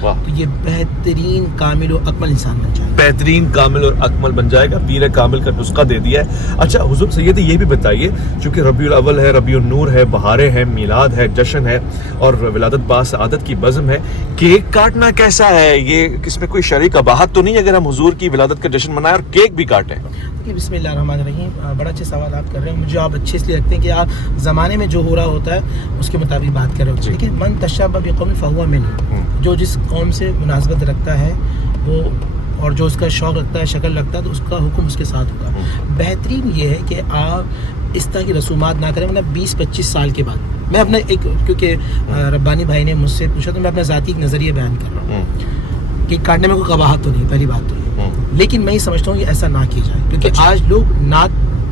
واہ، تو یہ بہترین کامل و اکمل انسان بن جائے گا. بہترین کامل اور اکمل بن جائے گا. پیر کامل کا نسخہ دے دیا ہے. اچھا حضور سید یہ بھی بتائیے، چونکہ ربیع الاول ہے، ربیع النور ہے، بہاریں ہیں، میلاد ہے، جشن ہے اور ولادت با سعادت کی بزم ہے، کیک کاٹنا کیسا ہے؟ یہ اس میں کوئی شرعی قباحت تو نہیں اگر ہم حضور کی ولادت کا جشن منائیں اور کیک بھی کاٹیں؟ بسم اللہ الرحمن الرحیم. بڑا اچھے سوال آپ کر رہے ہیں. مجھے آپ اچھے اس لیے لگتے ہیں کہ آپ زمانے میں جو ہو رہا ہوتا ہے اس کے مطابق بات کر رہے ہوتے ہیں. دیکھیں، من تشبہ بقوم فہو منہم، جو جس قوم سے مناسبت رکھتا ہے وہ اور جو اس کا شوق رکھتا ہے، شکل رکھتا ہے، تو اس کا حکم اس کے ساتھ ہوگا. بہترین یہ ہے کہ آپ اس طرح کی رسومات نہ کریں. مطلب 20-25 سال کے بعد میں اپنے کیونکہ ربانی بھائی نے مجھ سے پوچھا تو میں اپنا ذاتی ایک نظریہ بیان کر رہا ہوں کہ کاٹنے میں کوئی قباحت تو نہیں، پہلی بات تو یہ. لیکن میں یہ سمجھتا ہوں کہ ایسا نہ کیا جائے، کیونکہ آج لوگ نعت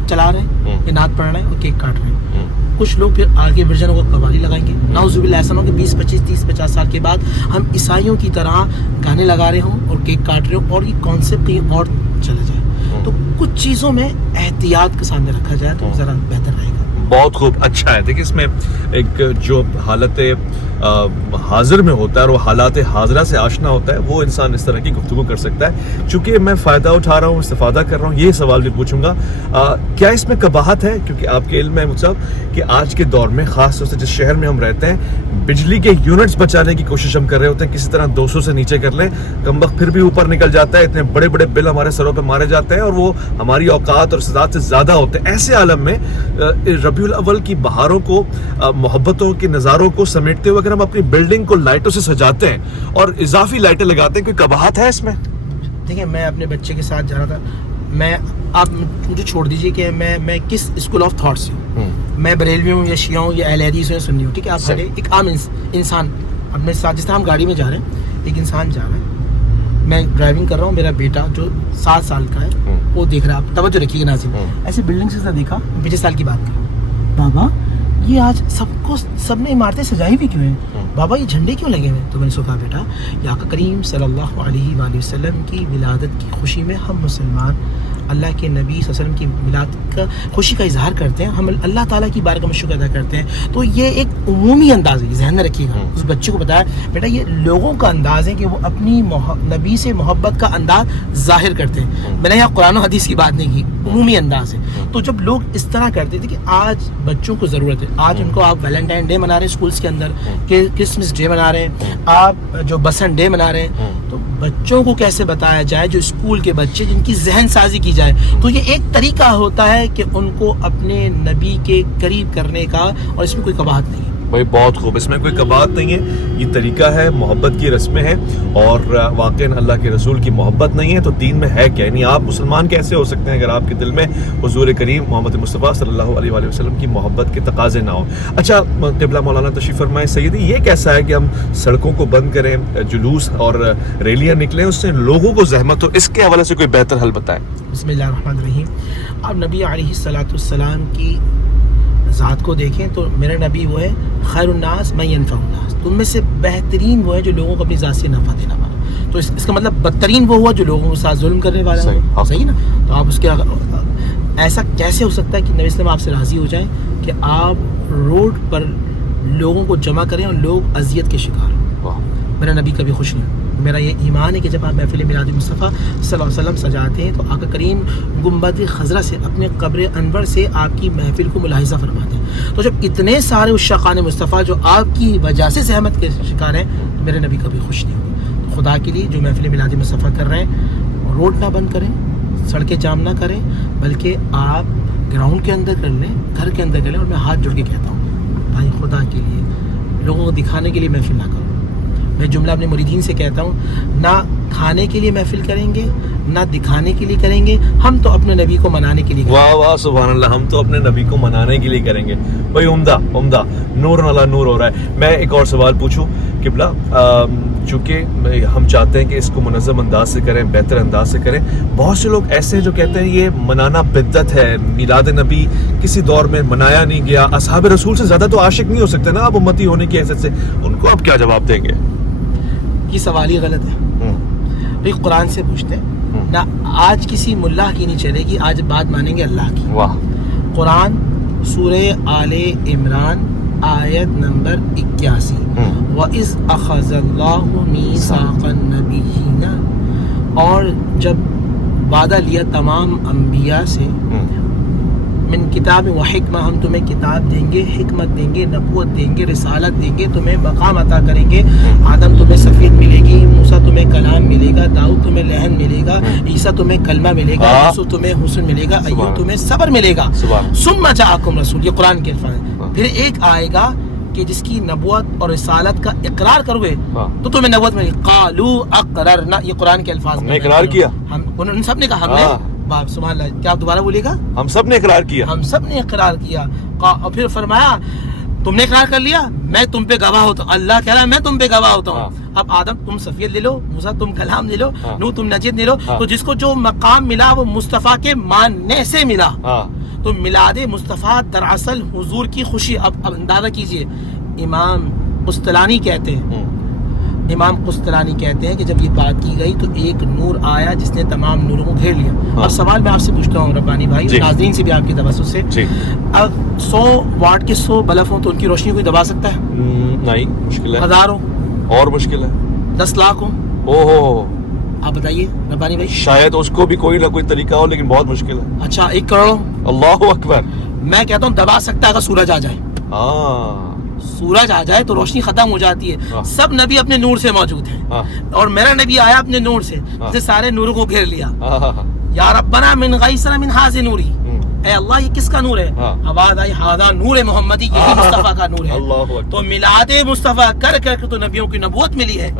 چلا رہے ہیں یا نعت پڑھ رہے ہیں اور کیک کاٹ رہے ہیں. کچھ لوگ پھر آگے ورجنوں کو قوالی لگائیں گے. نعوذ باللہ ایسا نہ ہو کہ 20-25-30-50 سال کے بعد ہم عیسائیوں کی طرح گانے لگا رہے ہوں اور کیک کاٹ رہے ہوں اور یہ کانسیپٹ کہیں اور چلا جائے. تو کچھ چیزوں میں احتیاط کے سامنے رکھا جائے تو ذرا بہتر رہے گا. بہت خوب، اچھا ہے. دیکھیں اس میں ایک جو حالت حاضر میں ہوتا ہے اور وہ حالات حاضرہ سے آشنا ہوتا ہے وہ انسان اس طرح کی گفتگو کر سکتا ہے. چونکہ میں فائدہ اٹھا رہا ہوں، استفادہ کر رہا ہوں، یہ سوال بھی پوچھوں گا کیا اس میں قباحت ہے؟ کیونکہ آپ کے علم ہے مجھ صاحب کہ آج کے دور میں خاص طور سے جس شہر میں ہم رہتے ہیں بجلی کے یونٹس بچانے کی کوشش ہم کر رہے ہوتے ہیں، کسی طرح 200 سے نیچے کر لیں، کم وقت پھر بھی اوپر نکل جاتا ہے. اتنے بڑے بڑے بل ہمارے سروں پہ مارے جاتے ہیں اور وہ ہماری اوقات اور استطاعت سے زیادہ ہوتے ہیں. ایسے عالم میں ربیع الاول کی بہاروں کو، محبتوں کے نظاروں کو سمیٹتے ہوئے اگر ہم اپنی بلڈنگ کو لائٹوں سے سجاتے ہیں اور اضافی لائٹیں لگاتے ہیں، کوئی قباحت ہے اس میں؟ دیکھیں، میں اپنے بچے کے ساتھ جا رہا تھا. آپ مجھے چھوڑ دیجئے کہ میں کس اسکول آف تھاٹ سے ہوں. میں بریلوی ہوں یا شیعہ ہوں یا اہل حدیث ہوں یا سنی ہوں. ٹھیک ہے، آپ ایک عام انسان اپنے ساتھ، جس طرح ہم گاڑی میں جا رہے ہیں ایک انسان جا رہا ہے، میں ڈرائیونگ کر رہا ہوں، میرا بیٹا جو 7 سال کا ہے وہ دیکھ رہا ہے. آپ توجہ رکھیے گا ناظرین. ایسے بلڈنگ سے دیکھا، 25 سال کی بات کروں، بابا یہ آج سب نے عمارتیں سجائی بھی کیوں ہیں؟ بابا یہ جھنڈے کیوں لگے ہوئے ہیں؟ تو میں نے کہا بیٹا یہ آقا کریم صلی اللہ علیہ وآلہ وسلم کی ولادت کی خوشی میں ہم مسلمان اللہ کے نبی صلی اللہ علیہ وسلم کی ولادت کا خوشی کا اظہار کرتے ہیں، ہم اللہ تعالیٰ کی بارگاہ میں شکر ادا کرتے ہیں. تو یہ ایک عمومی انداز ہے، ذہن میں رکھیے گا. اس بچے کو بتایا بیٹا یہ لوگوں کا انداز ہے کہ وہ اپنی نبی سے محبت کا انداز ظاہر کرتے ہیں. میں نے یہاں قرآن و حدیث کی بات نہیں کی، عمومی انداز ہے. تو جب لوگ اس طرح کرتے تھے کہ آج بچوں کو ضرورت ہے، آج ان کو آپ ویلنٹائن ڈے منا رہے ہیں اسکولس کے اندر، کہ کرسمس ڈے منا رہے ہیں، آپ جو بسنٹ ڈے منا رہے ہیں، تو بچوں کو کیسے بتایا جائے، جو اسکول کے بچے جن کی ذہن سازی کی جائے. تو یہ ایک طریقہ ہوتا ہے کہ ان کو اپنے نبی کے قریب کرنے کا، اور اس میں کوئی قباحت نہیں ہے. بھائی بہت خوب، اس میں کوئی قباحت نہیں ہے، یہ طریقہ ہے، محبت کی رسمیں ہیں اور واقعاً اللہ کے رسول کی محبت نہیں ہے تو دین میں ہے کیا؟ یعنی آپ مسلمان کیسے ہو سکتے ہیں اگر آپ کے دل میں حضور کریم محمد مصطفیٰ صلی اللہ علیہ وآلہ وسلم کی محبت کے تقاضے نہ ہوں. اچھا قبلہ مولانا تشریف فرمائیں. سیدی یہ کیسا ہے کہ ہم سڑکوں کو بند کریں، جلوس اور ریلیاں نکلیں، اس سے لوگوں کو زحمت ہو، اس کے حوالے سے کوئی بہتر حل بتائیں؟ بسم اللہ الرحمن الرحیم. آپ نبی علیہ الصلوۃ والسلام کی ذات کو دیکھیں تو میرا نبی وہ ہے خیر الناس من ینفع الناس، تم میں سے بہترین وہ ہے جو لوگوں کو اپنی ذات سے نفع دینا والا. تو اس کا مطلب بدترین وہ ہوا جو لوگوں کے ساتھ ظلم کرنے والا ہے. صحیح نا؟ تو آپ اس کے ایسا کیسے ہو سکتا ہے کہ نبی اسلام آپ سے راضی ہو جائیں کہ آپ روڈ پر لوگوں کو جمع کریں اور لوگ اذیت کے شکار ہوں؟ میرا نبی کبھی خوش نہیں. میرا یہ ایمان ہے کہ جب آپ محفل میلاد مصطفیٰ صلی اللہ علیہ وسلم سجاتے ہیں تو آقا کریم گنبد خضرا سے اپنے قبر انور سے آپ کی محفل کو ملاحظہ فرماتے ہیں. تو جب اتنے سارے عشاقان مصطفیٰ جو آپ کی وجہ سے زحمت کے شکار ہیں تو میرے نبی کبھی خوش نہیں ہوگی. تو خدا کے لیے جو محفل میلاد مصطفیٰ کر رہے ہیں روڈ نہ بند کریں، سڑکیں جام نہ کریں، بلکہ آپ گراؤنڈ کے اندر کر لیں، گھر کے اندر کر لیں. اور میں ہاتھ جوڑ کے کہتا ہوں بھائی خدا کے لیے لوگوں کو دکھانے کے لیے محفل نہ کرو. میں جملہ اپنے مریدین سے کہتا ہوں، نہ کھانے کے لیے محفل کریں گے نہ دکھانے کے لیے کریں گے، ہم تو اپنے نبی کو منانے کے لیے. واہ واہ سبحان اللہ، ہم تو اپنے نبی کو منانے کے لیے کریں گے. بھائی عمدہ عمدہ، نور والا نور ہو رہا ہے. میں ایک اور سوال پوچھوں قبلہ، چونکہ ہم چاہتے ہیں کہ اس کو منظم انداز سے کریں، بہتر انداز سے کریں. بہت سے لوگ ایسے ہیں جو کہتے ہیں یہ منانا بدعت ہے، میلاد نبی کسی دور میں منایا نہیں گیا، اصحاب رسول سے زیادہ تو عاشق نہیں ہو سکتے نا آپ امتی ہونے کی حیثیت سے. ان کو آپ کیا جواب دیں گے؟ یہ سوال ہی غلط ہے. بھائی قرآن سے پوچھتے ہیں نہ، آج کسی ملا کی نہیں چلے گی، آج بات مانیں گے اللہ کی. واہ. قرآن سورہ آل عمران آیت نمبر 81 وَإِذْ أَخَذَ اللَّهُ مِيثَاقَ النَّبِيِّينَ، اور جب وعدہ لیا تمام انبیاء سے، من کتاب و حکمہ، ہم تمہیں کتاب دیں گے، حکمت دیں گے، نبوت دیں گے، رسالت دیں گے، تمہیں مقام عطا کریں گے، آدم تمہیں سفید ملے گی، موسیٰ تمہیں کلام ملے گا، داؤد تمہیں لحن ملے گا، عیسیٰ تمہیں کلمہ ملے گا، یوسف تمہیں حسن ملے گا، ایوب تمہیں صبر ملے گا، ثم جاءکم رسول، یہ قرآن کے الفاظ ہیں۔ پھر ایک آئے گا کہ جس کی نبوت اور رسالت کا اقرار کروگے تو تمہیں نبوت ملے گی، قالوا اقررنا، یہ قرآن کے الفاظ میں اقرار کیا، ان سب نے کہا، ہم نے باپ سبحان اللہ، کیا آپ دوبارہ بولیے گا؟ ہم سب نے اقرار کیا، ہم سب نے اقرار کیا، اور پھر فرمایا تم نے اقرار کر لیا، میں تم پہ گواہ ہوتا ہوں، اللہ کہہ رہا ہے میں تم پہ گواہ ہوتا ہوں۔ اب آدم تم سفید لے لو، موسیٰ تم کلام لے لو، نوح تم نجید لے لو، تو جس کو جو مقام ملا وہ مصطفیٰ کے ماننے سے ملا، تو میلاد مصطفیٰ دراصل حضور کی خوشی۔ اب اندازہ کیجئے، امام قسطلانی کہتے ہیں، امام قسطلانی کہتے ہیں کہ جب یہ بات کی گئی تو ایک نور آیا جس نے تمام نوروں کو گھیر لیا۔ اور سوال میں آپ سے پوچھتا ہوں ربانی بھائی، ناظرین سے بھی آپ کی توسط سے، اب 100 واٹ کے 100 بلب ہوں تو ان کی روشنی کوئی دبا سکتا ہے؟ نہیں، مشکل ہے، 1000 ہو اور مشکل ہے، 10 لاکھ ہو، آپ بتائیے ربانی بھائی، شاید اس کو بھی کوئی نہ کوئی طریقہ ہو، لیکن بہت مشکل ہے۔ اچھا 1 کروڑ ہو، اللہ اکبر، میں کہتا ہوں دبا سکتا ہے اگر سورج آ جائے، سورج آ جائے تو روشنی ختم ہو جاتی ہے۔ سب نبی اپنے نور سے موجود ہیں، اور میرا نبی آیا اپنے نور سے، جسے سارے نوروں کو گھیر لیا۔ یا ربنا من غیثنا من ھذا نوری، اے اللہ یہ کس کا نور ہے؟ آواز آئی ھذا نور محمدی، یہی مصطفیٰ کا نور ہے۔ تو میلاد مصطفیٰ کر کے تو نبیوں کی نبوت ملی ہے۔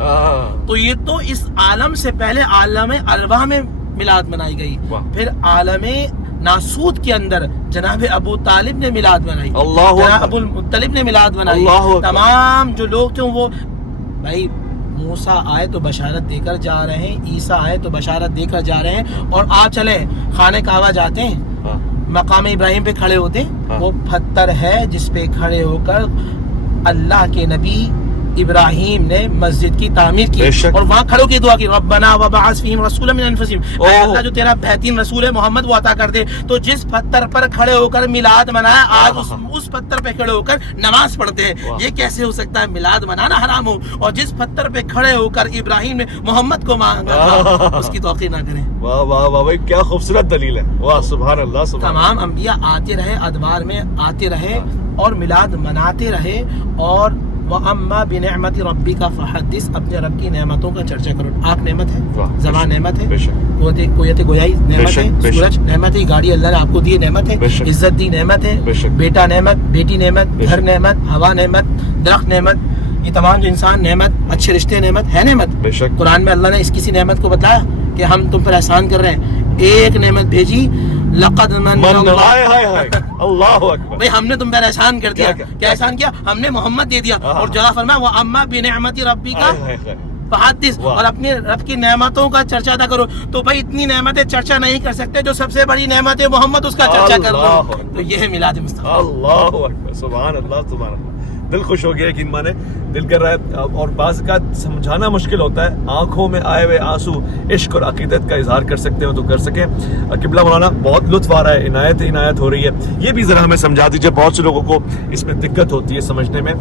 تو یہ تو اس عالم سے پہلے عالم ارواح میں میلاد منائی گئی، پھر عالم ناسوت کے اندر جناب ابو طالب نے میلاد بنائی، جناب ابو المطلب نے میلاد بنائی، تمام جو لوگ تھے وہ، بھائی موسیٰ آئے تو بشارت دے کر جا رہے ہیں، عیسیٰ آئے تو بشارت دے کر جا رہے ہیں، اور آپ چلیں خانہ کعبہ جاتے ہیں، مقام ابراہیم پہ کھڑے ہوتے ہیں، وہ پتھر ہے جس پہ کھڑے ہو کر اللہ کے نبی ابراہیم نے مسجد کی تعمیر کی، اور وہاں کھڑوں کی دعا کی، ربنا وبعث فیہم رسولا من انفسہم، اے اللہ جو تیرا بہترین رسول ہے محمد وہ عطا کر دے۔ تو جس پتھر پر کھڑے ہو کر میلاد منایا، آج اس پتھر پہ کھڑے ہو کر نماز پڑھتے ہیں، یہ کیسے ہو سکتا ہے میلاد منانا حرام ہو، اور جس پتھر پہ کھڑے ہو کر ابراہیم نے محمد کو مانگا تھا اس کی توقیر نہ کریں۔ واہ واہ واہ، کیا خوبصورت دلیل ہے، واہ سبحان اللہ سبحان اللہ۔ تمام انبیاء آتے رہے، ادوار میں آتے رہے اور میلاد مناتے رہے، اور وَأَمَّا بِنِعْمَةِ رَبِّكَ فَحَدِّثْ، اپنے رب کی نعمتوں کا چرچا کرو۔ آنکھ نعمت ہے، زبان نعمت ہے، قوت گویائی نعمت ہے، سورج نعمت ہے، گاڑی اللہ نے آپ کو دی نعمت ہے، عزت دی نعمت ہے، بیٹا نعمت، بیٹی نعمت، گھر نعمت، ہوا نعمت، درخت نعمت، یہ تمام جو انسان نعمت، اچھے رشتے نعمت ہے، نعمت۔ قرآن میں اللہ نے اس کسی نعمت کو بتلایا کہ ہم تم پر احسان کر رہے ہیں، ایک نعمت بھیجی، لقد من اللہ اکبر، بھئی ہم نے تم پر احسان کر دیا، کیا احسان کیا؟ ہم نے محمد دے دیا، اور جگہ فرمایا وَأَمَّا بِنِعْمَةِ رَبِّكَ فحدث، اور اپنے رب کی نعمتوں کا چرچا ادا کرو۔ تو بھائی اتنی نعمتیں چرچا نہیں کر سکتے، جو سب سے بڑی نعمت ہے محمد اس کا چرچا کر لو، تو یہ ہے میلاد مصطفیٰ۔ اللہ اکبر، سبحان اللہ سبحان اللہ، دل خوش ہو گیا یقین مانے، دل کر رہا ہے، اور بعض کا سمجھانا مشکل ہوتا ہے، آنکھوں میں آئے ہوئے آنسو عشق اور عقیدت کا اظہار کر سکتے ہو تو کر سکیں۔ قبلہ مولانا بہت لطف آ رہا ہے، عنایت ہو رہی ہے، یہ بھی ذرا ہمیں سمجھا دیجیے، بہت سے لوگوں کو اس میں دقت ہوتی ہے سمجھنے میں۔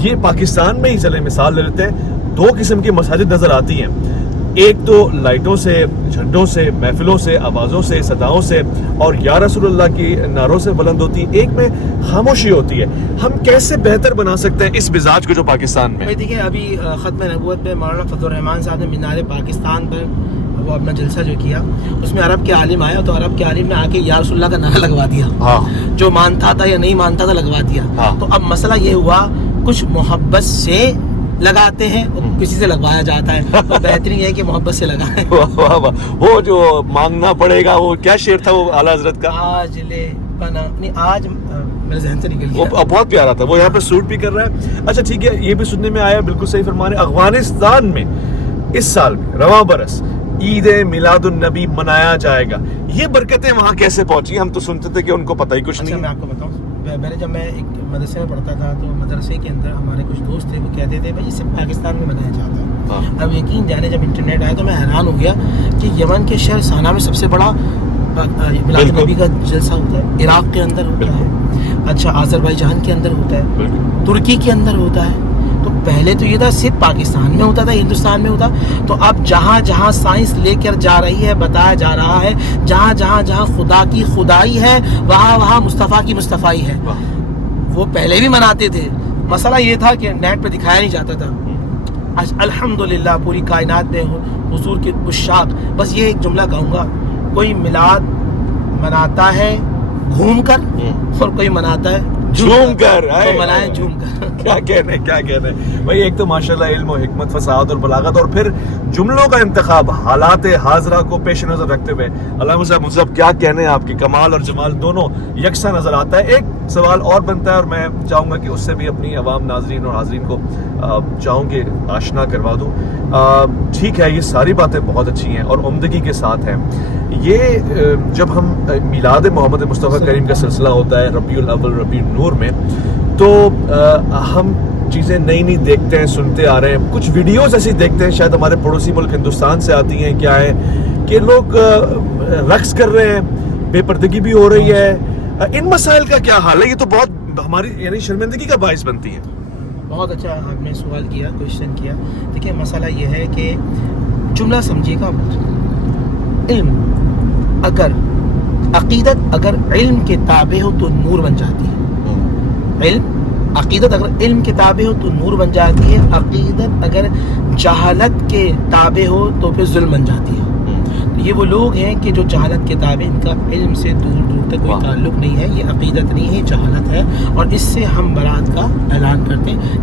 یہ پاکستان میں ہی چلیں مثال لے لیتے ہیں، 2 قسم کی مساجد نظر آتی ہیں، ایک تو لائٹوں سے، جھنڈوں سے، محفلوں سے، آوازوں سے، صداؤں سے اور یا رسول اللہ کی نعروں سے بلند ہوتی ہے، ایک میں خاموشی ہوتی ہے۔ ہم کیسے بہتر بنا سکتے ہیں اس مزاج کو جو پاکستان میں؟ دیکھیے ابھی ختم نبوت پہ مولانا فضل الرحمان صاحب نے مینار پاکستان پر وہ اپنا جلسہ جو کیا، اس میں عرب کے عالم آیا تو عرب کے عالم نے آ کے یا رسول اللہ کا نعرہ لگوا دیا، جو مانتا تھا یا نہیں مانتا تھا لگوا دیا۔ تو اب مسئلہ یہ ہوا، کچھ محبت سے لگاتے ہیں اور کسی سے لگوایا جاتا ہے، تو بہترین یہ ہے کہ محبت سے لگائیں۔ وہ جو مانگنا پڑے گا، وہ کیا شعر تھا وہ اعلیٰ حضرت کا؟ آج لے پنا، نہیں آج میرے ذہن سے نکل گیا، وہ بہت پیارا تھا، وہ یہاں پہ سوٹ بھی کر رہا ہے۔ اچھا ٹھیک ہے، یہ بھی سننے میں آیا، بالکل صحیح فرما رہے ہیں، افغانستان میں اس سال بھی رواں برس عید میلاد النبی منایا جائے گا، یہ برکتیں وہاں کیسے پہنچی؟ ہم تو سنتے تھے کہ ان کو پتہ ہی کچھ نہیں۔ میں آپ کو بتاؤں، جب میں ایک مدرسے میں پڑھتا تھا تو مدرسے کے اندر ہمارے کچھ دوست تھے، وہ کہتے تھے بھائی صرف پاکستان میں منایا جاتا ہے۔ اب یقین جانے جب انٹرنیٹ آیا تو میں حیران ہو گیا کہ یمن کے شہر سانا میں سب سے بڑا میلاد نبی کا جلسہ ہوتا ہے، عراق کے اندر ہوتا ہے، اچھا آذربائیجان کے اندر ہوتا ہے, بالکل ترکی کے اندر ہوتا ہے. تو پہلے تو یہ تھا صرف پاکستان میں ہوتا تھا, ہندوستان میں ہوتا. تو اب جہاں جہاں سائنس لے کر جا رہی ہے, بتایا جا رہا ہے, جہاں خدا کی خدائی ہے وہاں مصطفیٰ کی مصطفیٰ ہے. وہ پہلے بھی مناتے تھے, مسئلہ یہ تھا کہ نیٹ پہ دکھایا نہیں جاتا تھا. آج الحمدللہ پوری کائنات میں حضور کے عشاق, بس یہ ایک جملہ کہوں گا, کوئی میلاد مناتا ہے گھوم کر اور کوئی مناتا ہے جھوم کر. تو منائیں جھوم کر. کیا کہنے بھائی, ایک تو ماشاءاللہ علم و حکمت, فصاحت اور بلاغت, اور پھر جملوں کا انتخاب حالات حاضرہ کو پیش نظر رکھتے ہوئے. علامہ صاحب مصعب, کیا کہنے ہیں, آپ کی کمال اور جمال دونوں یکساں نظر آتا ہے. ایک سوال اور بنتا ہے اور میں چاہوں گا کہ اس سے بھی اپنی عوام ناظرین اور حاضرین کو چاہوں کہ آشنا کروا دوں. ٹھیک ہے, یہ ساری باتیں بہت اچھی ہیں اور عمدگی کے ساتھ ہیں. یہ جب ہم میلاد محمد مصطفیٰ کریم کا سلسلہ ہوتا ہے ربیع الاول ربیع النور میں, تو ہم چیزیں نئی دیکھتے ہیں, سنتے آ رہے ہیں. کچھ ویڈیوز ایسی دیکھتے ہیں, شاید ہمارے پڑوسی ملک ہندوستان سے آتی ہیں, کیا ہے کہ لوگ رقص کر رہے ہیں, بے پردگی بھی ہو رہی ہے. ان مسائل کا کیا حال ہے؟ یہ تو بہت ہماری یعنی شرمندگی کا باعث بنتی ہے. بہت اچھا آپ نے سوال کیا, کوشچن کیا. دیکھیں مسئلہ یہ ہے کہ جملہ سمجھیے گا, علم اگر عقیدت اگر علم کے تابع ہو تو نور بن جاتی ہے. عقیدت اگر علم کے تابع ہو تو نور بن جاتی ہے. عقیدت اگر جہالت کے تابع ہو تو پھر ظلم بن جاتی ہے. تو یہ وہ لوگ ہیں کہ جو جہالت کے تابع, ان کا علم سے دور تک کوئی تعلق نہیں ہے. یہ عقیدت نہیں ہے, جہالت ہے, اور اس سے ہم برات کا اعلان کرتے ہیں.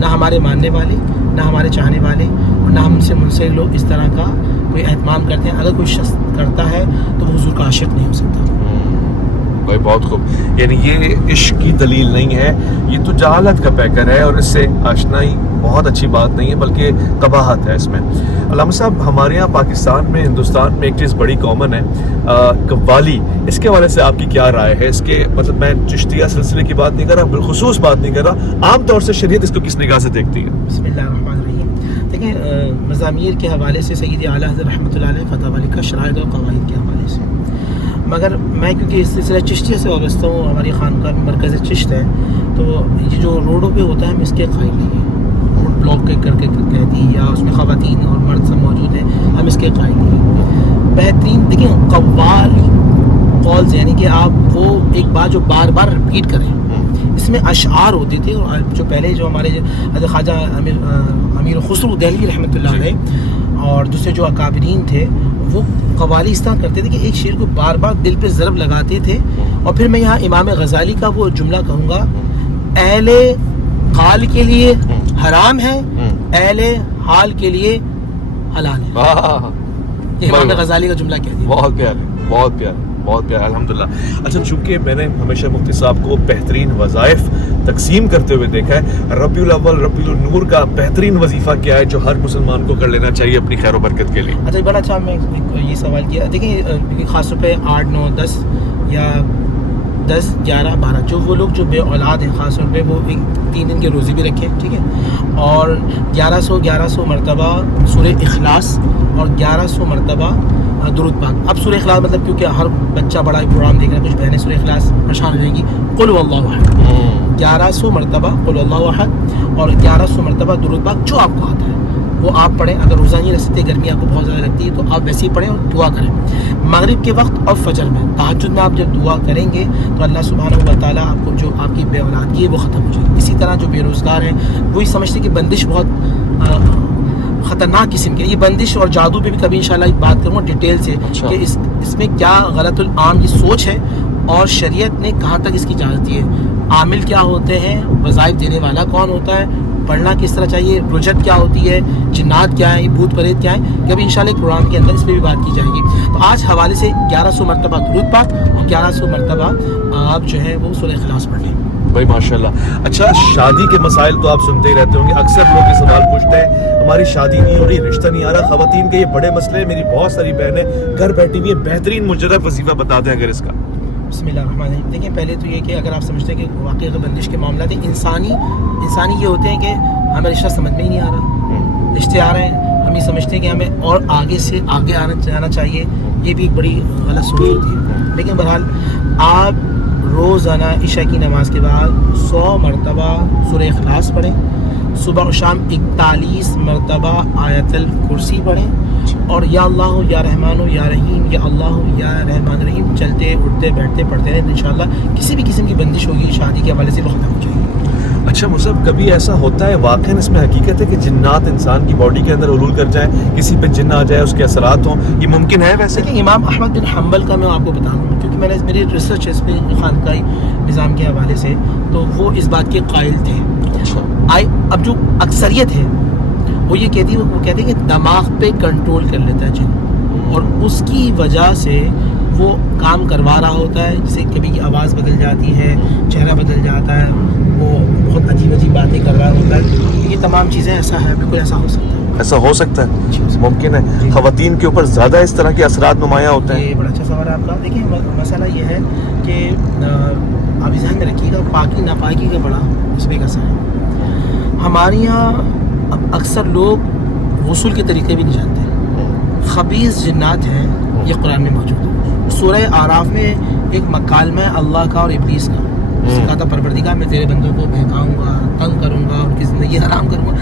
نہ ہمارے ماننے والے, نہ ہمارے چاہنے والے, اور نہ ہم سے منسلک لوگ اس طرح کا کوئی اہتمام کرتے ہیں. اگر کوئی شخص کرتا ہے تو وہ حضور کا عاشق نہیں ہو سکتا. بھائی بہت خوب, یعنی یہ عشق کی دلیل نہیں ہے, یہ تو جہالت کا پیکر ہے, اور اس سے آشنائی بہت اچھی بات نہیں ہے بلکہ قباحت ہے اس میں. علامہ صاحب, ہمارے یہاں پاکستان میں, ہندوستان میں ایک چیز بڑی کامن ہے, قوالی. اس کے حوالے سے آپ کی کیا رائے ہے؟ اس کے مطلب میں چشتیہ سلسلے کی بات نہیں کر رہا, بالخصوص بات نہیں کر رہا, عام طور سے شریعت اس کو کس نگاہ سے دیکھتی ہے؟ بسم اللہ الرحمن الرحیم. دیکھیں مزامیر کے حوالے سے سید اعلیٰ حضرت رحمۃ اللہ علیہ فتح لکھا شرائط اور قواعد کے حوالے سے, مگر میں کیونکہ اس سلسلہ چشتیہ سے وابستہ ہوں, ہماری خانقاہ میں مرکز چشت ہے, تو یہ جو روڈوں پہ ہوتا ہے ہم اس کے قائل نہیں ہیں. روڈ بلاک کر کے کہتی یا اس میں خواتین اور مرد سب موجود ہیں, ہم اس کے قائل نہیں ہیں. بہترین دیکھیں قوالی قولز, یعنی کہ آپ وہ ایک بات جو بار بار رپیٹ کریں. اس میں اشعار ہوتے تھے, اور جو پہلے جو ہمارے حضرت خواجہ امیر خسرو دہلوی رحمۃ اللہ علیہ اور دوسرے جو اکابرین تھے, وہ قوالی اس طرح کرتے تھے کہ ایک شعر کو بار بار دل پہ ضرب لگاتے تھے. اور پھر میں یہاں امام غزالی کا وہ جملہ کہوں گا, اہل قال کے لیے حرام ہے, اہل حال کے لیے حلال ہے. یہ امام غزالی کا جملہ کہہ دیا. بہت پیارا, بہت پیارا, بہت پیارا, الحمدللہ. اچھا, چونکہ میں نے ہمیشہ مفتی صاحب کو بہترین وظائف تقسیم کرتے ہوئے دیکھا ہے, ربیع الاول ربیع النور کا بہترین وظیفہ کیا ہے جو ہر مسلمان کو کر لینا چاہیے اپنی خیر و برکت کے لیے؟ اچھا, بڑا اچھا میں یہ سوال کیا. دیکھیں خاص طور پہ 8, 9, 10 یا 10, 11, 12 جو وہ لوگ جو بے اولاد ہیں, خاص طور پہ وہ 3 دن کے روزے بھی رکھیں, ٹھیک ہے, اور 1100 مرتبہ سورہ اخلاص اور 1100 مرتبہ درود پاک. اب سورہ اخلاص مطلب کیونکہ ہر بچہ بڑا پروگرام دیکھ رہا ہے, کچھ بہنیں سورہ اخلاص پریشان ہو جائیں گی. قل هو اللہ احد 1100 مرتبہ قل اللہ احد اور 1100 مرتبہ درود پاک, جو آپ کو آتا ہے وہ آپ پڑھیں. اگر روزہ نہیں رکھ سکتے, گرمی آپ کو بہت زیادہ لگتی ہے, تو آپ ویسے ہی پڑھیں اور دعا کریں. مغرب کے وقت اور فجر میں, تہجد میں آپ جب دعا کریں گے تو اللہ سبحانہ و تعالیٰ آپ کو جو آپ کی بے اولادگی ہے وہ ختم ہو جائے گی. اسی طرح جو بے روزگار ہیں وہی سمجھتے کہ بندش بہت خطرناک قسم کی, یہ بندش اور جادو پہ بھی کبھی انشاءاللہ بات کروں گا ڈیٹیل سے کہ اس میں کیا غلط العام کی سوچ ہے اور شریعت نے کہاں تک اس کی اجازت دی ہے. عامل کیا ہوتے ہیں, وظائف دینے والا کون ہوتا ہے, پڑھنا کس طرح چاہیے, رجت کیا ہوتی ہے, جنات کیا ہیں, بھوت پریت کیا ہیں, کبھی انشاءاللہ ایک پروگرام کے اندر اس پہ بھی بات کی جائے گی. تو آج حوالے سے 1100 مرتبہ درود پاک اور 1100 مرتبہ آپ جو ہے وہ سورہ اخلاص پڑھ لیں. بھائی ماشاءاللہ. اچھا, شادی کے مسائل تو آپ سنتے ہی رہتے ہوں گے, اکثر لوگ یہ سوال پوچھتے ہیں ہماری شادی نہیں ہو رہی, رشتہ نہیں آ رہا. خواتین کے یہ بڑے مسئلے ہیں, میری بہت ساری بہنیں گھر بیٹھی ہوئی ہیں, بہترین مجرب وظیفہ بتا دیں اگر اس کا. بسم اللہ الرحمن الرحیم. دیکھیں پہلے تو یہ کہ اگر آپ سمجھتے ہیں کہ واقعی اگر بندش کے معاملات ہیں, انسانی یہ ہوتے ہیں کہ ہمیں رشتہ سمجھ میں ہی نہیں آ رہا, رشتے آ رہے ہیں, ہم یہ سمجھتے ہیں کہ ہمیں اور آگے سے آگے جانا چاہیے. یہ بھی ایک بڑی غلط سوچ ہوتی ہے. لیکن بہرحال آپ روزانہ عشاء کی نماز کے بعد 100 مرتبہ سورہ اخلاص پڑھیں، صبح و شام 41 مرتبہ آیت الکرسی پڑھیں، اور یا اللہ یا رحمان یا رحیم، یا اللہ یا رحمان رحیم چلتے اٹھتے بیٹھتے پڑھتے رہیں، انشاءاللہ کسی بھی قسم کی بندش ہوگی شادی کے حوالے سے وہ ختم ہو جائے گی۔ اچھا مصعب، کبھی ایسا ہوتا ہے واقعاً اس میں حقیقت ہے کہ جنات انسان کی باڈی کے اندر حلول کر جائیں، کسی پہ جن آ جائے، اس کے اثرات ہوں، یہ ممکن ہے ویسے؟ لیکن امام احمد بن حنبل کا میں آپ کو بتاؤں، کیونکہ میں نے میری ریسرچ ہے اس پہ خانقاہی نظام کے حوالے سے، تو وہ اس بات کے قائل تھے۔ اب جو اکثریت ہے وہ یہ کہتی ہے، وہ کہتے ہیں کہ دماغ پہ کنٹرول کر لیتا ہے جن، اور اس کی وجہ سے وہ کام کروا رہا ہوتا ہے، جیسے کبھی کی آواز بدل جاتی ہے، چہرہ بدل جاتا ہے، وہ بہت عجیب عجیب باتیں کر رہا ہوتا ہے، یہ تمام چیزیں ایسا ہے، بالکل ایسا ہو سکتا ہے۔ ایسا ہو سکتا ہے، ممکن ہے خواتین کے اوپر زیادہ اس طرح کے اثرات نمایاں ہوتے ہیں؟ یہ بڑا اچھا سوال ہے آپ کا۔ دیکھیں مسئلہ یہ ہے کہ آپ ذہن میں رکھیے گا، پاکی ناپاکی کا بڑا اس پہ ایک اثر ہے۔ ہمارے یہاں اب اکثر لوگ غسل کے طریقے بھی نہیں جانتے، خبیث جنات ہیں، یہ قرآن میں موجود ہے۔ سورہ اعراف میں ایک مکالمہ ہے اللہ کا اور ابلیس کا، اس نے کہا تھا پروردگار میں تیرے بندوں کو بہکاؤں گا، تنگ کروں گا، ان کی زندگی حرام کروں گا،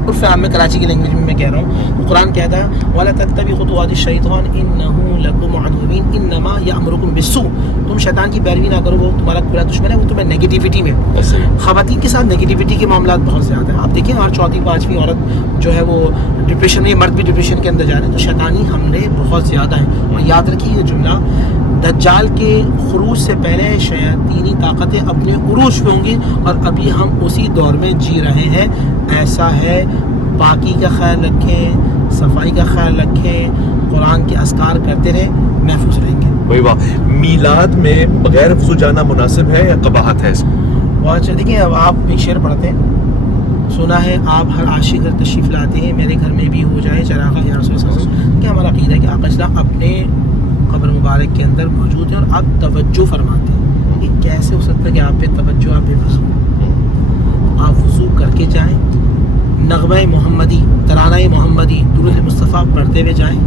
اور پھر میں کراچی کی لینگویج میں کہہ رہا ہوں، قرآن کہتا ہے وَلَا تَتَّبِعُوا خُطُوَاتِ الشَّيْطَانِ إِنَّهُ لَكُمْ عَدُوٌّ مُّبِينٌ إِنَّمَا يَأْمُرُكُم بِالسُّوءِ، تم شیطان کی پیروی نہ کرو، وہ تمہارا برا دشمن ہے، وہ تمہیں نیگیٹیوٹی میں۔ خواتین کے ساتھ نیگیٹیوٹی کے معاملات بہت زیادہ ہیں، آپ دیکھیں ہر چوتھی پانچویں عورت جو ہے وہ ڈپریشن میں، مرد بھی ڈپریشن کے اندر جا رہے ہیں، تو شیطانی حملے بہت زیادہ ہیں۔ اور یاد رکھیے یہ جملہ، دجال کے خروج سے پہلے شیاطینی طاقتیں اپنے عروج پہ ہوں گی، اور ابھی ہم اسی دور میں جی رہے ہیں۔ ایسا ہے، پاکی کا خیال رکھیں، صفائی کا خیال رکھیں، قرآن کے اذکار کرتے رہیں، محفوظ رہیں گے۔ وہی واہ، میلاد میں بغیر وضو جانا مناسب ہے یا قباحت ہے اس میں؟ بہت اچھا، دیکھیں اب آپ ایک شعر پڑھتے ہیں، سنا ہے آپ ہر عاشق گھر تشریف لاتے ہیں، میرے گھر میں بھی ہو جائے چراغا یا رسول اللہ، کہ ہمارا عقیدہ ہے کہ آقا اسلام اپنے قبر مبارک کے اندر موجود ہیں اور آپ توجہ فرماتے ہیں۔ یہ کیسے ہو سکتا ہے کہ آپ پہ توجہ، آپ بے وضو؟ آپ وضو کر کے جائیں، نغمہ محمدی، ترانہ محمدی، درود مصطفیٰ پڑھتے ہوئے جائیں،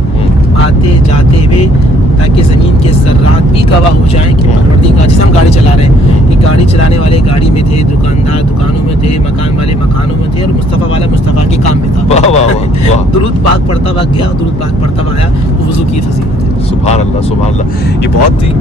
آتے جاتے ہوئے، تاکہ زمین کے ذرات بھی گواہ ہو جائیں کہ پروردگار، جیسے ہم گاڑی چلا رہے ہیں کہ گاڑی چلانے والے گاڑی میں تھے، دکاندار دکانوں میں تھے، مکان والے مکانوں میں تھے، اور مصطفیٰ والا مصطفیٰ کے کام میں تھا۔ واہ واہ واہ، درود پاک پڑھتا ہوا گیا، درود پاک پڑھتا ہوا آیا، وہ وضو کی فضیلت ہے۔ سبحان اللہ سبحان اللہ، یہ بہت ہی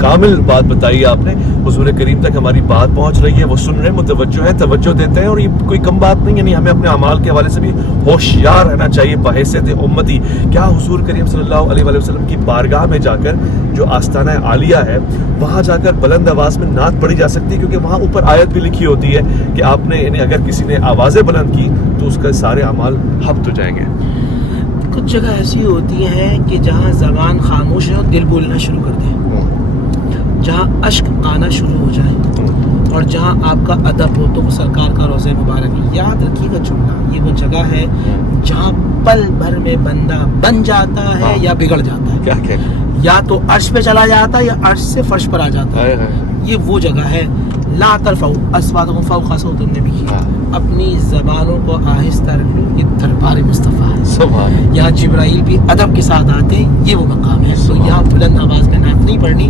کامل بات بتائی ہے آپ نے۔ حضور کریم تک ہماری بات پہنچ رہی ہے، وہ سن رہے ہیں، متوجہ ہیں، توجہ دیتے ہیں، اور یہ کوئی کم بات نہیں، یعنی ہمیں اپنے اعمال کے حوالے سے بھی ہوشیار رہنا چاہیے بحیثیت امتی۔ کیا حضور کریم صلی اللہ علیہ وآلہ وسلم کی بارگاہ میں جا کر، جو آستانہ عالیہ ہے، وہاں جا کر بلند آواز میں نعت پڑھی جا سکتی ہے؟ کیونکہ وہاں اوپر آیت بھی لکھی ہوتی ہے کہ آپ نے، یعنی اگر کسی نے آوازیں بلند کی تو اس کا سارے اعمال حبط ہو جائیں گے۔ کچھ جگہ ایسی ہوتی ہیں کہ جہاں زبان خاموش ہے اور دل بولنا شروع کر دے، جہاں اشک آنا شروع ہو جائے، اور جہاں آپ کا ادب ہو، تو سرکار کا روضہ مبارک۔ یاد رکھیے گا جملہ، یہ وہ جگہ ہے جہاں پل بھر میں بندہ بن جاتا ہے یا بگڑ جاتا ہے، کیا کہہ یا تو عرش پہ چلا جاتا ہے یا عرش سے فرش پر آ جاتا ہے۔ یہ وہ جگہ ہے، لا ترفعوا اصواتکم فوق صوت النبی، اپنی زبانوں کو آہستہ رکھ لو، یہ دربار مصطفیٰ ہے۔ یہاں جبرائیل بھی ادب کے ساتھ آتے ہیں، یہ وہ مقام ہے۔ تو یہاں بلند آواز میں نعت نہیں پڑھنی،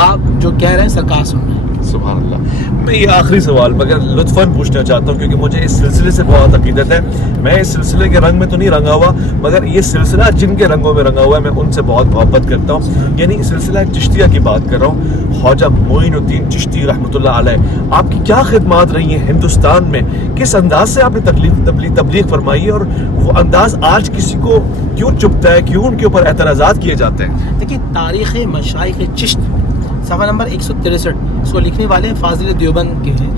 آپ جو کہہ رہے ہیں سرکار سن رہے ہیں۔ سبحان اللہ۔ میں یہ آخری سوال مگر لطفاً پوچھنا چاہتا ہوں، کیونکہ مجھے اس سلسلے سے بہت عقیدت ہے۔ میں اس سلسلے کے رنگ میں تو نہیں رنگا ہوا، مگر یہ سلسلہ جن کے رنگوں میں رنگا ہوا ہے، میں ان سے بہت محبت کرتا ہوں۔ یعنی سلسلہ چشتیہ کی بات کر رہا ہوں، خواجہ معین الدین چشتی رحمۃ اللہ علیہ، آپ کی کیا خدمات رہی ہیں ہندوستان میں؟ کس انداز سے آپ نے تبلیغ فرمائی ہے، اور وہ انداز آج کسی کو کیوں چبھتا ہے، کیوں ان کے اوپر اعتراضات کیے جاتے ہیں؟ دیکھیے، تاریخ مشائخ چشت صفحہ نمبر 163، اس کو لکھنے والے فاضل دیوبند کے ہیں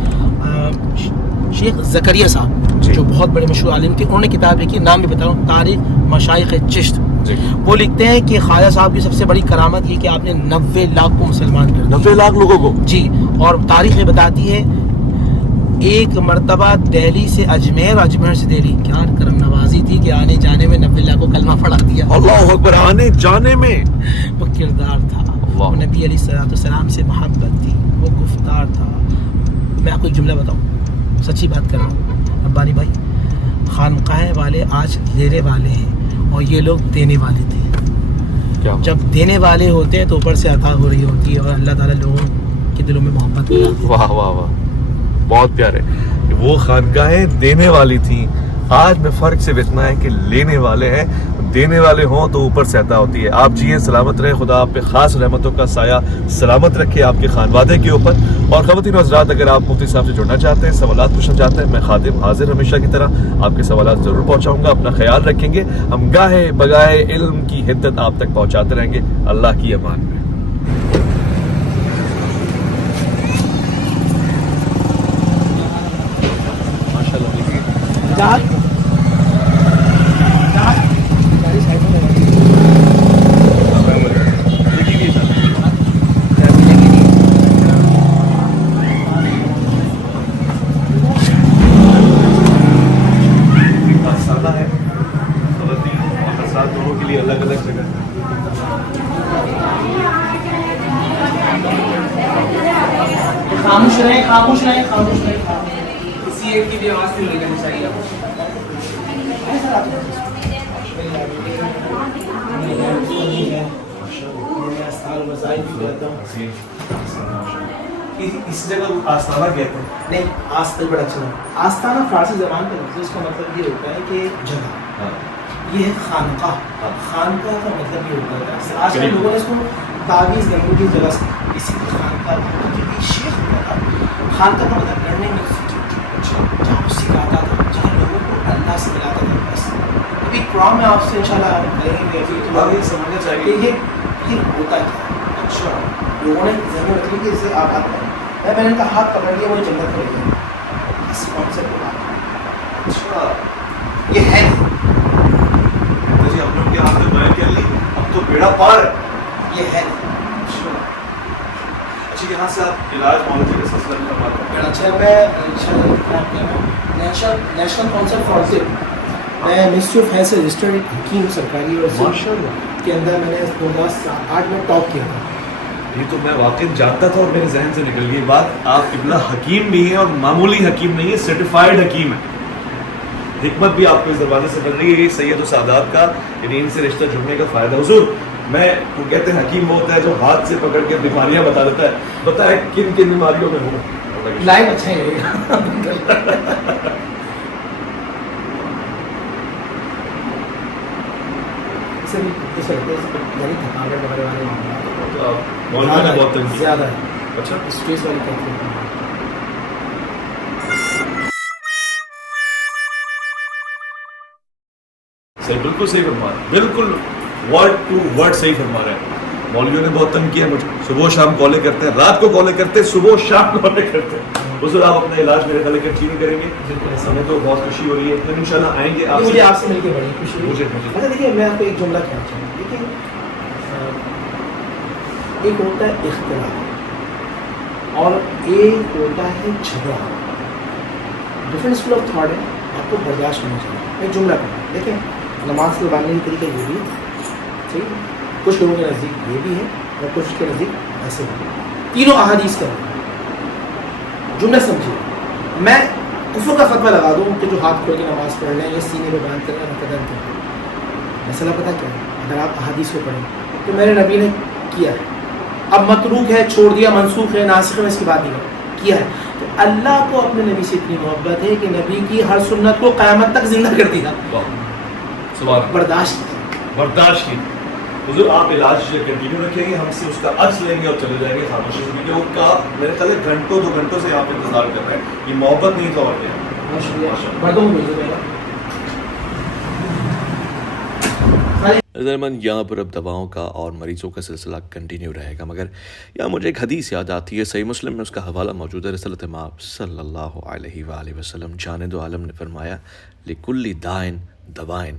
شیخ زکریا صاحب، جو بہت بڑے مشہور عالم تھے، انہوں نے کتاب لکھی، نام بھی بتا رہا ہوں، تاریخ مشائخ چشت۔ وہ لکھتے ہیں کہ خواجہ صاحب کی سب سے بڑی کرامت یہ کہ آپ نے 90 لاکھ کو مسلمان کر دیا۔ 90 لاکھ لوگوں کو؟ جی، اور تاریخ بتاتی ہے ایک مرتبہ دہلی سے اجمیر، اجمیر سے دہلی، کیا کرم نوازی تھی کہ آنے جانے میں 90 لاکھ کو کلمہ پڑھا دیا۔ اللہ اکبر، آنے جانے میں وہ کردار تھا، وہ نبی علیہ السلام سے محبت تھی، وہ گفتار تھا۔ میں آپ کو ایک جملہ بتاؤں، سچی بات کر رہا ہوں ربانی بھائی، خانقاہ والے آج لینے والے ہیں اور یہ لوگ دینے والے تھے۔ جب دینے والے ہوتے ہیں تو اوپر سے عطا ہو رہی ہوتی ہے، اور اللہ تعالیٰ لوگوں کہ دلوں میں محبت ہو. واہ واہ واہ، بہت پیارے. وہ خانقاہیں دینے والی تھیں، آج میں فرق صرف اتنا ہے کہ لینے والے ہیں. دینے والے ہوں تو اوپر سے عطا ہوتی ہے. آپ جیئیں، سلامت رہیں، خدا آپ پہ خاص رحمتوں کا سایہ سلامت رکھے آپ کے خانوادے کے اوپر. اور خواتین و حضرات، اگر آپ مفتی صاحب سے جڑنا چاہتے ہیں، سوالات پوچھنا چاہتے ہیں، میں خادم حاضر ہمیشہ کی طرح آپ کے سوالات ضرور پہنچاؤں گا. اپنا خیال رکھیں گے. ہم گاہے بگاہے علم کی حدت آپ تک پہنچاتے رہیں گے. اللہ کی امان میں. الگ الگ جگہ خاموش رہیں، خاموش رہیں، خاموش رہیں. کسی ایک کی بھی آواز نہیں لگانی چاہیے. اس جگہ آستانہ کہتے ہیں. نہیں، آستانہ بڑا اچھا ہے. آستانہ فارسی زبان کا لفظ ہے، اس کا مطلب یہ ہوتا ہے کہ جگہ. یہ ہے خانقاہ. خانقاہ کا مطلب یہ ہوتا ہے، آج کل لوگوں نے اس کو تعویذ گنگوں کی جگہ سے اسی کو خانقاہ. کیونکہ شیخ ہوتا تھا. خانقاہ کا مطلب لڑنے میں جہاں وہ سکھاتا تھا، جہاں لوگوں کو اللہ سے ملاتا تھا. بس ابھی قرآن میں آپ سے انشاءاللہ کہیں گے تو یہ سمجھنا چاہیے کہ یہ ہوتا کیا. اچھا، لوگوں نے ذہن میں رکھ لی کہ اسے آباد کریں. میں نے کہا ہاتھ پکڑ لیا، مجھے جنت پڑے گی. اس کانسیپٹ کو بات. اچھا، یہ ہے جی ہم لوگ کے ہاتھ میں بیان کر لی، اب تو بیڑا پار ہے. یہ ہے. اچھا، یہاں سے آپ علاج معالجے کے سلسلے میں بات کریں. اچھا، میں نیشنل کونسل فار طب، میں منسٹری آف ہیلتھ سے رجسٹرڈ حکیم سرکاری اور کے اندر میں نے 2008 میں ٹاپ کیا تھا. یہ تو میں واقعی جانتا تھا اور میرے ذہن سے نکل گئی بات. آپ قبلہ حکیم بھی ہیں اور معمولی حکیم نہیں ہے، سرٹیفائڈ حکیم ہے. حکمت بھی آپ کو اس زبان سے مل رہی ہے. یہ سید و سادات کا، یعنی ان سے رشتہ جڑنے کا فائدہ. حضور، میں وہ کہتے ہیں حکیم وہ ہوتا ہے جو ہاتھ سے پکڑ کے بیماریاں بتا دیتا ہے. بتائے کن کن بیماریوں میں ہوں. لائف اچھا ہے. زیادہ ہے. اچھا، اسٹریس والی کیفیت. صحیح، بالکل صحیح فرما رہے ہیں، بالکل ورڈ ٹو ورڈ صحیح فرما رہے ہیں. مولویوں نے بہت تنگ کیا مجھے. صبح و شام کالیں کرتے ہیں، رات کو کالیں کرتے ہیں، صبح و شام کالیں کرتے ہیں. حضور آپ اپنا علاج میرے خیال کنٹینیو کریں گے. ہمیں تو بہت خوشی ہو رہی ہے. پھر انشاءاللہ آئیں گے. مجھے آپ سے مل کے بڑی خوشی ہوئی. مجھے اچھا دیکھیے، میں آپ کو ایک جملہ کہنا چاہوں گا. دیکھیے، ایک ہوتا ہے اختلاف اور ایک ہوتا ہے جھگڑا. ڈفرینٹ اسکول آف تھاٹ ہے، آپ کو برداشت کرنا چاہیے. میں جملہ کروں. دیکھیں، نماز کے باندھنے کا طریقہ یہ بھی ہے، ٹھیک ہے. کچھ لوگوں کے نزدیک یہ بھی ہے اور کچھ کے نزدیک ایسے بھی. تینوں احادیث کا جملہ سمجھیے. میں کفر کا فتویٰ لگا دوں کہ جو ہاتھ کھول کے نماز پڑھ رہے ہیں، یہ سینے پہ بیان کر رہے ہیں، مقدر کر رہے ہیں. مسئلہ پتہ کیا ہے؟ اگر آپ احادیث کو پڑھیں تو میرے نبی نے کیا ہے. اب متروک ہے، چھوڑ دیا، منسوخ ہے، ناسخ ہے، میں اس کی بات نہیں کیا ہے. تو اللہ کو اپنے نبی سے اتنی محبت ہے کہ نبی کی ہر سنت کو قیامت تک زندہ کر دیا. برداشت کی. حضور آپ علاج کنٹینیو رکھیں گے، ہم سے اس کا عکس لیں گے اور چلے جائیں گے خاموشی سے. کیونکہ ان کا میرے خیال ہے گھنٹوں 2 گھنٹوں سے آپ انتظار کر رہے ہیں. یہ محبت نہیں تو اور کیا. یہاں پر اب دواؤں کا اور مریضوں کا سلسلہ کنٹینیو رہے گا، مگر یہاں مجھے ایک حدیث یاد آتی ہے. صحیح مسلم میں اس کا حوالہ موجود ہے. رسالت مآب صلی اللہ علیہ وآلہ وسلم جان دو عالم نے فرمایا، لکل دائن دوائن،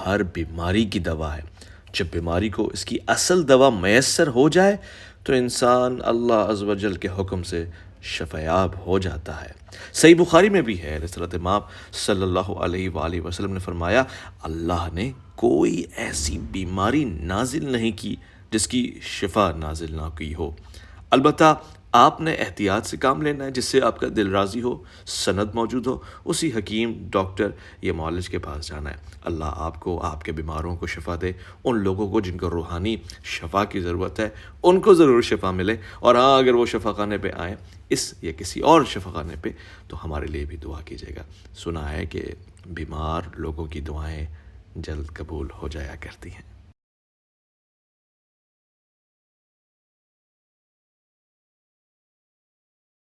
ہر بیماری کی دوا ہے. جب بیماری کو اس کی اصل دوا میسر ہو جائے تو انسان اللہ عز و جل کے حکم سے شفایاب ہو جاتا ہے. صحیح بخاری میں بھی ہے. رسالت مآب صلی اللہ علیہ وآلہ وسلم نے فرمایا، اللہ نے کوئی ایسی بیماری نازل نہیں کی جس کی شفا نازل نہ کی ہو. البتہ آپ نے احتیاط سے کام لینا ہے، جس سے آپ کا دل راضی ہو، سند موجود ہو، اسی حکیم، ڈاکٹر یا معالج کے پاس جانا ہے۔ اللہ آپ کو، آپ کے بیماروں کو شفا دے۔ ان لوگوں کو جن کو روحانی شفا کی ضرورت ہے ان کو ضرور شفا ملے، اور ہاں اگر وہ شفا خانے پہ آئیں اس یا کسی اور شفا خانے پہ تو ہمارے لیے بھی دعا کیجیے گا۔ سنا ہے کہ بیمار لوگوں کی دعائیں جلد قبول ہو جایا کرتی ہیں۔